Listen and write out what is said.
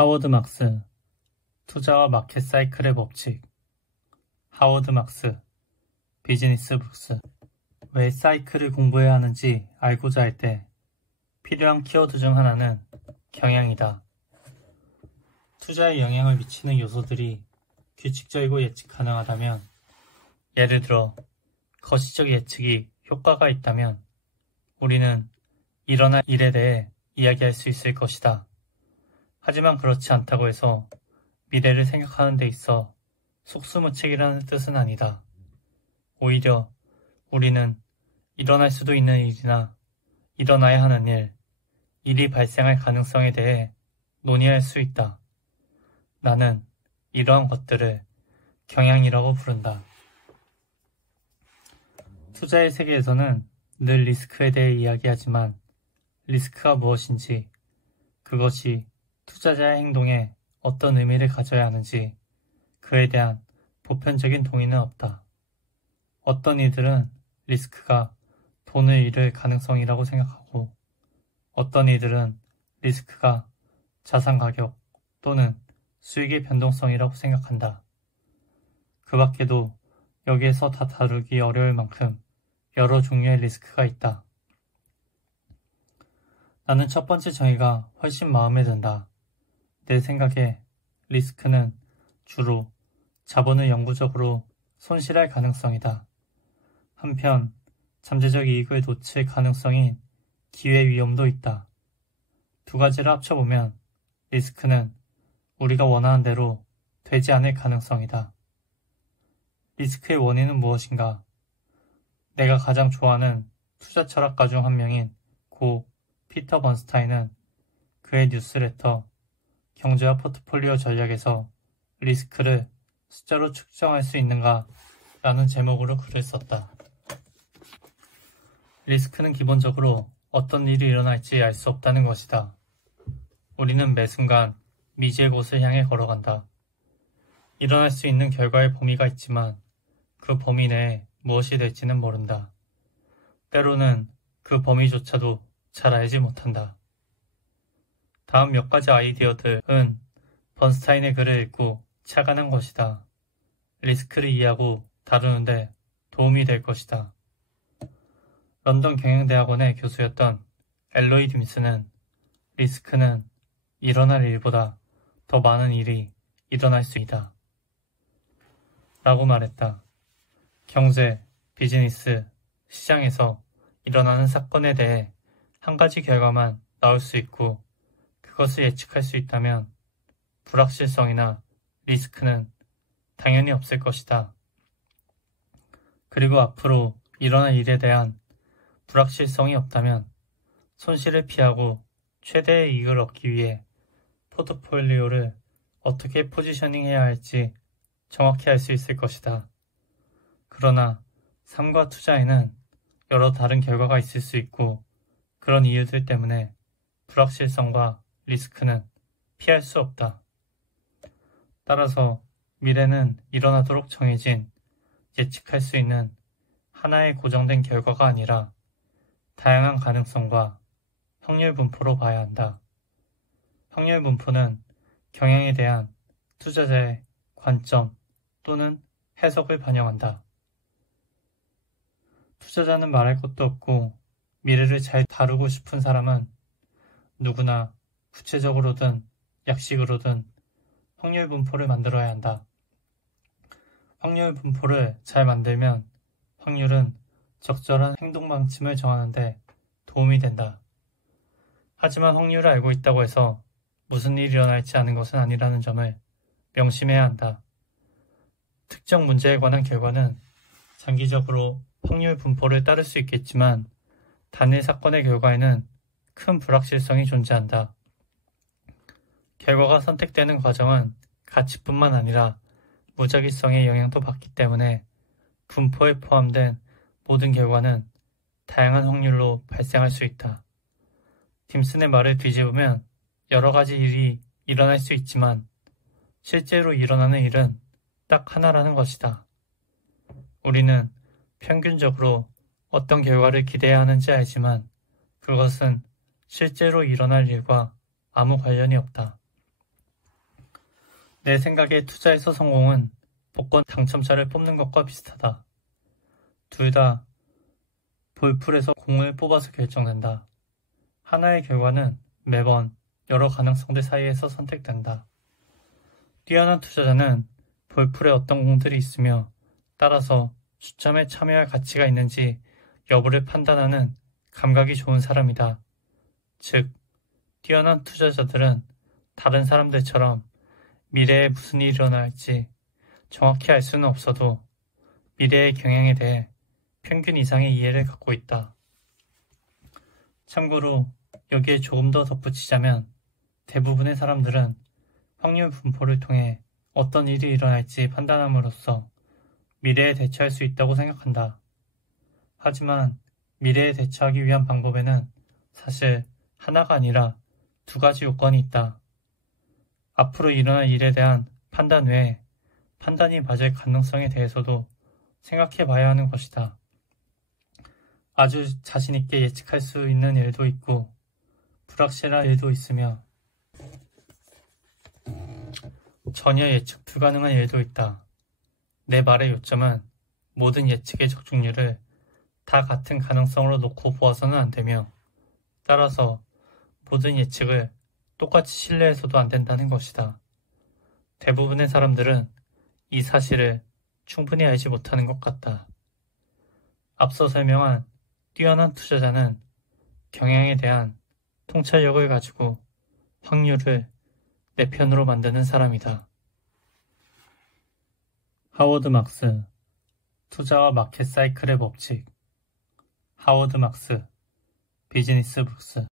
하워드 막스, 투자와 마켓 사이클의 법칙. 하워드 막스, 비즈니스 북스. 왜 사이클을 공부해야 하는지 알고자 할 때 필요한 키워드 중 하나는 경향이다. 투자에 영향을 미치는 요소들이 규칙적이고 예측 가능하다면, 예를 들어 거시적 예측이 효과가 있다면 우리는 일어날 일에 대해 이야기할 수 있을 것이다. 하지만 그렇지 않다고 해서 미래를 생각하는 데 있어 속수무책이라는 뜻은 아니다. 오히려 우리는 일어날 수도 있는 일이나 일어나야 하는 일, 일이 발생할 가능성에 대해 논의할 수 있다. 나는 이러한 것들을 경향이라고 부른다. 투자의 세계에서는 늘 리스크에 대해 이야기하지만 리스크가 무엇인지, 그것이 투자자의 행동에 어떤 의미를 가져야 하는지 그에 대한 보편적인 동의는 없다. 어떤 이들은 리스크가 돈을 잃을 가능성이라고 생각하고, 어떤 이들은 리스크가 자산 가격 또는 수익의 변동성이라고 생각한다. 그 밖에도 여기에서 다 다루기 어려울 만큼 여러 종류의 리스크가 있다. 나는 첫 번째 정의가 훨씬 마음에 든다. 내 생각에 리스크는 주로 자본을 영구적으로 손실할 가능성이다. 한편 잠재적 이익을 놓칠 가능성인 기회 위험도 있다. 두 가지를 합쳐보면 리스크는 우리가 원하는 대로 되지 않을 가능성이다. 리스크의 원인은 무엇인가? 내가 가장 좋아하는 투자 철학가 중 한 명인 고 피터 번스타인은 그의 뉴스레터 경제와 포트폴리오 전략에서 리스크를 숫자로 측정할 수 있는가? 라는 제목으로 글을 썼다. 리스크는 기본적으로 어떤 일이 일어날지 알 수 없다는 것이다. 우리는 매 순간 미지의 곳을 향해 걸어간다. 일어날 수 있는 결과의 범위가 있지만 그 범위 내에 무엇이 될지는 모른다. 때로는 그 범위조차도 잘 알지 못한다. 다음 몇 가지 아이디어들은 번스타인의 글을 읽고 착안한 것이다. 리스크를 이해하고 다루는데 도움이 될 것이다. 런던 경영대학원의 교수였던 엘로이 딤스는 리스크는 일어날 일보다 더 많은 일이 일어날 수 있다 라고 말했다. 경제, 비즈니스, 시장에서 일어나는 사건에 대해 한 가지 결과만 나올 수 있고 그것을 예측할 수 있다면 불확실성이나 리스크는 당연히 없을 것이다. 그리고 앞으로 일어날 일에 대한 불확실성이 없다면 손실을 피하고 최대의 이익을 얻기 위해 포트폴리오를 어떻게 포지셔닝해야 할지 정확히 알 수 있을 것이다. 그러나 삶과 투자에는 여러 다른 결과가 있을 수 있고 그런 이유들 때문에 불확실성과 리스크는 피할 수 없다. 따라서 미래는 일어나도록 정해진 예측할 수 있는 하나의 고정된 결과가 아니라 다양한 가능성과 확률 분포로 봐야 한다. 확률 분포는 경향에 대한 투자자의 관점 또는 해석을 반영한다. 투자자는 말할 것도 없고 미래를 잘 다루고 싶은 사람은 누구나 구체적으로든 약식으로든 확률 분포를 만들어야 한다. 확률 분포를 잘 만들면 확률은 적절한 행동 방침을 정하는데 도움이 된다. 하지만 확률을 알고 있다고 해서 무슨 일이 일어날지 아는 것은 아니라는 점을 명심해야 한다. 특정 문제에 관한 결과는 장기적으로 확률 분포를 따를 수 있겠지만 단일 사건의 결과에는 큰 불확실성이 존재한다. 결과가 선택되는 과정은 가치뿐만 아니라 무작위성의 영향도 받기 때문에 분포에 포함된 모든 결과는 다양한 확률로 발생할 수 있다. 딤슨의 말을 뒤집으면 여러 가지 일이 일어날 수 있지만 실제로 일어나는 일은 딱 하나라는 것이다. 우리는 평균적으로 어떤 결과를 기대해야 하는지 알지만 그것은 실제로 일어날 일과 아무 관련이 없다. 내 생각에 투자에서 성공은 복권 당첨자를 뽑는 것과 비슷하다. 둘 다 볼풀에서 공을 뽑아서 결정된다. 하나의 결과는 매번 여러 가능성들 사이에서 선택된다. 뛰어난 투자자는 볼풀에 어떤 공들이 있으며 따라서 추첨에 참여할 가치가 있는지 여부를 판단하는 감각이 좋은 사람이다. 즉, 뛰어난 투자자들은 다른 사람들처럼 미래에 무슨 일이 일어날지 정확히 알 수는 없어도 미래의 경향에 대해 평균 이상의 이해를 갖고 있다. 참고로 여기에 조금 더 덧붙이자면 대부분의 사람들은 확률 분포를 통해 어떤 일이 일어날지 판단함으로써 미래에 대처할 수 있다고 생각한다. 하지만 미래에 대처하기 위한 방법에는 사실 하나가 아니라 두 가지 요건이 있다. 앞으로 일어날 일에 대한 판단 외에 판단이 맞을 가능성에 대해서도 생각해 봐야 하는 것이다. 아주 자신있게 예측할 수 있는 일도 있고 불확실한 일도 있으며 전혀 예측 불가능한 일도 있다. 내 말의 요점은 모든 예측의 적중률을 다 같은 가능성으로 놓고 보아서는 안 되며 따라서 모든 예측을 똑같이 신뢰해서도 안 된다는 것이다. 대부분의 사람들은 이 사실을 충분히 알지 못하는 것 같다. 앞서 설명한 뛰어난 투자자는 경향에 대한 통찰력을 가지고 확률을 내 편으로 만드는 사람이다. 하워드 막스, 투자와 마켓 사이클의 법칙. 하워드 막스, 비즈니스 북스.